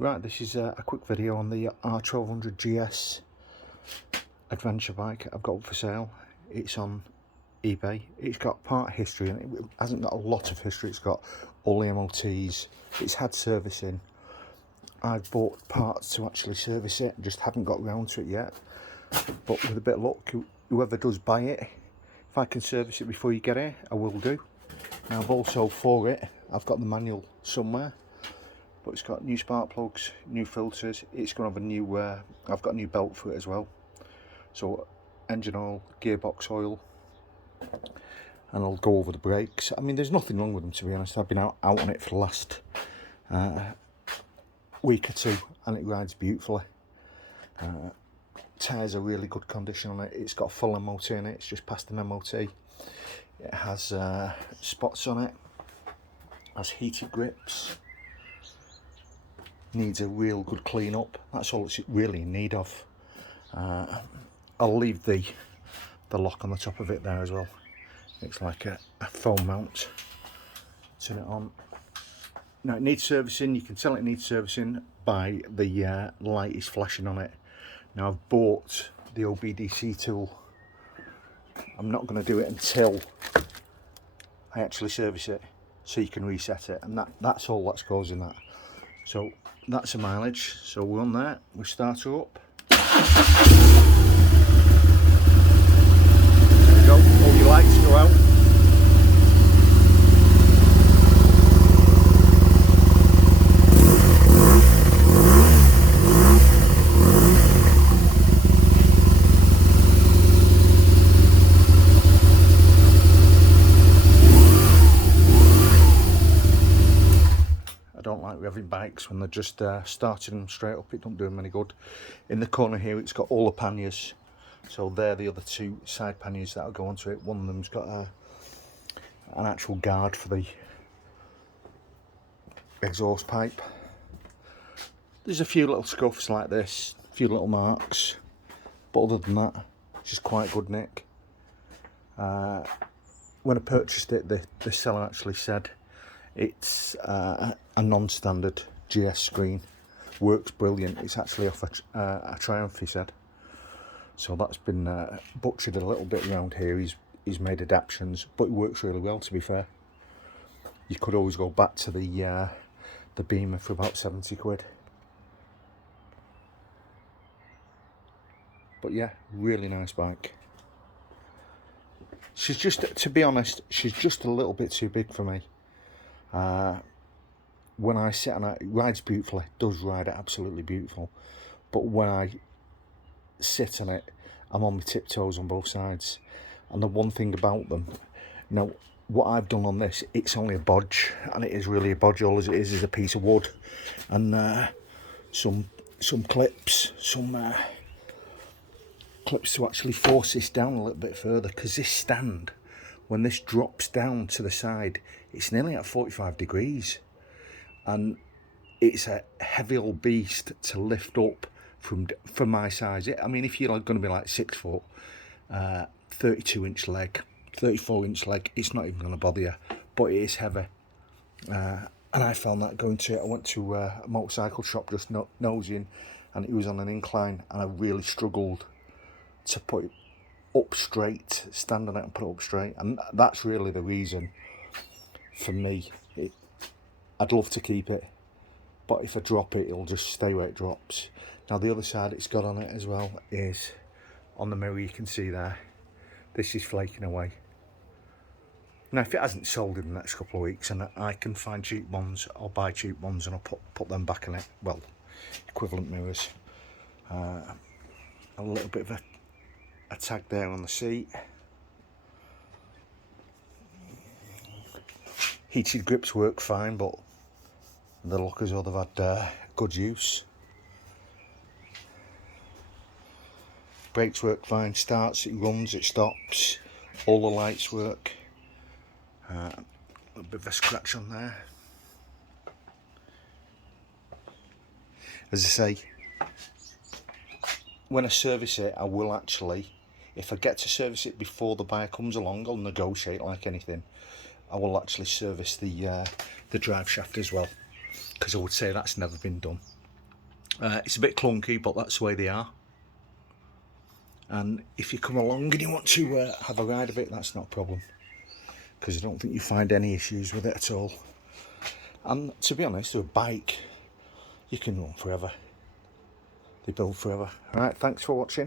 Right, this is a quick video on the R1200GS adventure bike I've got up for sale. It's on eBay. It's got part history and it hasn't got a lot of history. It's got all the MOTs. It's had servicing. I've bought parts to actually service it, just haven't got around to it yet. But with a bit of luck, whoever does buy it, if I can service it before you get it, I will do. Now I've also, for it, I've got the manual somewhere. But it's got new spark plugs, new filters. It's going to have a new, I've got a new belt for it as well. So engine oil, gearbox oil, and I'll go over the brakes. I mean, there's nothing wrong with them, to be honest. I've been out on it for the last week or two, and it rides beautifully. Tyres are really good condition on it. It's got a full MOT in it. It's just passed an MOT. It has spots on it. Has heated grips. Needs a real good clean up. That's all it's really in need of. I'll leave the lock on the top of it there as well. It's like a foam mount. Turn it on. Now it needs servicing. You can tell it needs servicing by the light is flashing on it. Now I've bought the OBDC tool. I'm not going to do it until I actually service it, so you can reset it, and that's all that's causing that. So that's a mileage. So we're on there. We start her up. There we go. All your lights go out. I don't like revving bikes when they're just starting them straight up. It don't do them any good. In the corner here, it's got all the panniers. So they're the other two side panniers that'll go onto it. One of them's got an actual guard for the exhaust pipe. There's a few little scuffs like this, a few little marks, but other than that, it's just quite good nick. When I purchased it, the seller actually said it's a non-standard GS screen, works brilliant. It's actually off a Triumph, he said. So that's been butchered a little bit around here. He's made adaptations, but it works really well, to be fair. You could always go back to the Beamer for about 70 quid. But yeah, really nice bike. She's just, to be honest, she's just a little bit too big for me. When I sit on it, it rides beautifully, does ride absolutely beautiful, but when I sit on it, I'm on my tiptoes on both sides. And the one thing about them, now what I've done on this, it's only a bodge, and it is really a bodge. All it is a piece of wood and some clips, clips to actually force this down a little bit further, because this stand, when this drops down to the side, it's nearly at 45 degrees, and it's a heavy old beast to lift up from my size. I mean, if you're going to be like 6 foot, 32-inch leg, 34-inch leg, it's not even going to bother you, but it is heavy. And I found that going to it. I went to a motorcycle shop just nosing, and it was on an incline, and I really struggled to put it up straight, stand on it and put it up straight, and that's really the reason for me. I'd love to keep it, but if I drop it, it'll just stay where it drops. Now the other side it's got on it as well is on the mirror. You can see there, this is flaking away. Now if it hasn't sold in the next couple of weeks and I can find cheap ones, I'll buy cheap ones and I'll put them back in it. Well, equivalent mirrors. A little bit of a tag there on the seat. Heated grips work fine, but they look as though they've had good use. Brakes work fine, starts, it runs, it stops, all the lights work. A bit of a scratch on there. As I say, when I service it, I will actually, if I get to service it before the buyer comes along, I'll negotiate like anything. I will actually service the drive shaft as well, because I would say that's never been done. It's a bit clunky, but that's the way they are. And if you come along and you want to have a ride of it, that's not a problem, because I don't think you find any issues with it at all. And to be honest, with a bike, you can run forever. They build forever. Alright, thanks for watching.